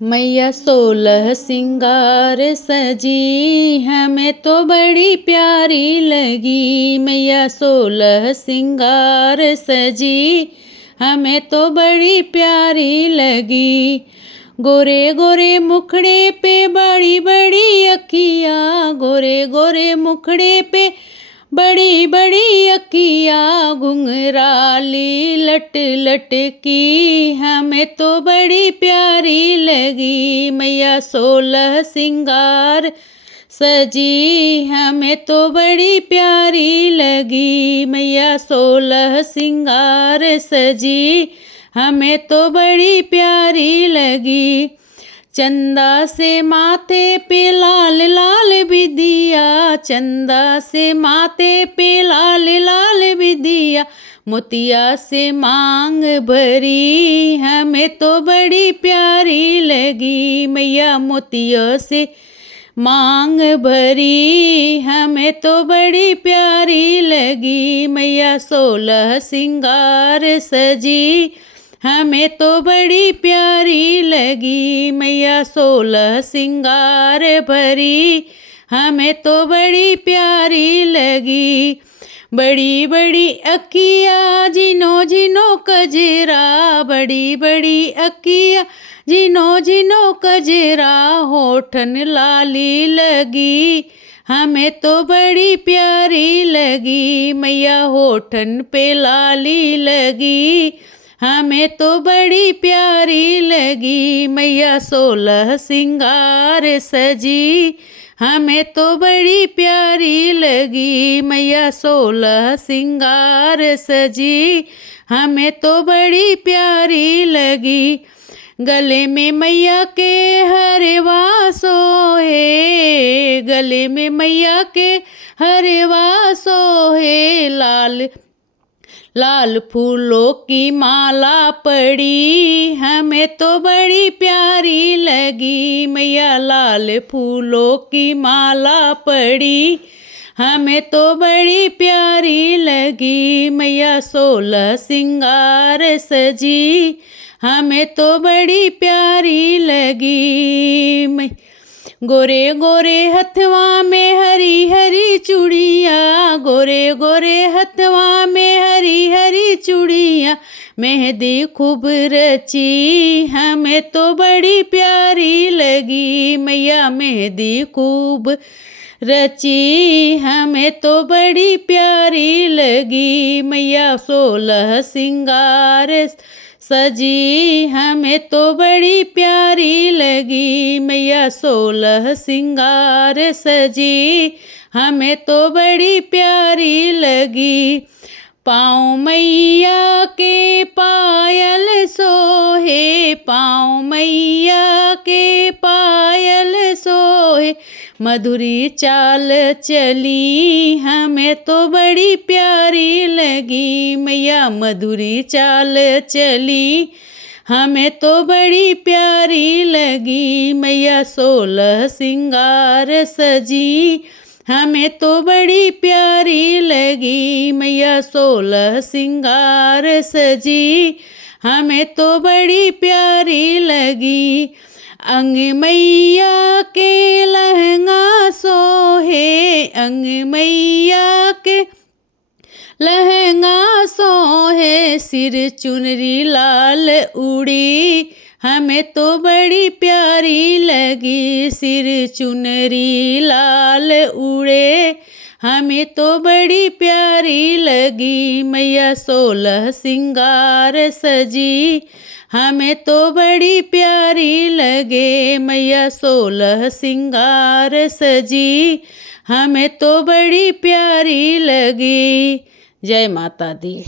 मैया 16 सिंगार सजी, हमें तो बड़ी प्यारी लगी। मैया 16 सिंगार सजी, हमें तो बड़ी प्यारी लगी। गोरे गोरे मुखड़े पे बड़ी बड़ी अखियाँ, गोरे गोरे मुखड़े पे बड़ी बड़ी अखियाँ, घुंघराली लट लट की, हमें तो बड़ी प्यारी लगी। मैया 16 सिंगार सजी, हमें तो बड़ी प्यारी लगी। मैया 16 सिंगार सजी, हमें तो बड़ी प्यारी लगी। चंदा से माथे पे लाल लाल बिंदिया, चंदा से माथे पे लाल लाल बिंदिया, मोतिया से मांग भरी, हमें तो बड़ी प्यारी लगी। मैया मोतियों से मांग भरी, हमें तो बड़ी प्यारी लगी। मैया 16 सिंगार सजी, हमें तो बड़ी प्यारी लगी। मैया 16 सिंगार भरी, हमें तो बड़ी प्यारी लगी। बड़ी बड़ी अखियाँ जिनो जिनो कजरा, बड़ी बड़ी अखियाँ जिनो जिनो कजरा, होठन लाली लगी, हमें तो बड़ी प्यारी लगी। मैया होठन पे लाली लगी, हमें तो बड़ी प्यारी लगी। मैया 16 सिंगार सजी, हमें तो बड़ी प्यारी लगी। मैया 16 सिंगार सजी, हमें तो बड़ी प्यारी लगी। गले में मैया के हरवा सोहे, गले में मैया के हरवा सोहे, लाल लाल फूलों की माला पड़ी, हमें तो बड़ी प्यारी लगी। मैया लाल फूलों की माला पड़ी, हमें तो बड़ी प्यारी लगी। मैया 16 सिंगार सजी, हमें तो बड़ी प्यारी लगी। गोरे गोरे हथवा में हरी हरी चूड़ियाँ, गोरे गोरे हथवा में हरी हरी चूड़ियाँ, मेहंदी खूब रची, हमें तो बड़ी प्यारी लगी। मैया मेहंदी खूब रची, हमें तो बड़ी प्यारी लगी। मैया 16 सिंगार सजी, हमें तो बड़ी प्यारी लगी। मैया 16 सिंगार सजी, हमें तो बड़ी प्यारी लगी। पाँव मैया के पायल सोहे, पाँव मैया के पायल सोहे, मधुरी चाल चली, हमें तो बड़ी प्यारी लगी। मैया मधुरी चाल चली, हमें तो बड़ी प्यारी लगी। मैया 16 सिंगार सजी, हमें तो बड़ी प्यारी लगी। मैया 16 सिंगार सजी, हमें तो बड़ी प्यारी लगी। अंग मैया के लहंगा सोहे, अंग मैया के लहंगा सोहे, सिर चुनरी लाल उड़ी, हमें तो बड़ी प्यारी लगी। सिर चुनरी लाल उड़े, हमें तो बड़ी प्यारी लगी। मैया 16 सिंगार सजी, हमें तो बड़ी प्यारी लगे। मैया 16 सिंगार सजी, हमें तो बड़ी प्यारी लगी। जय माता दी।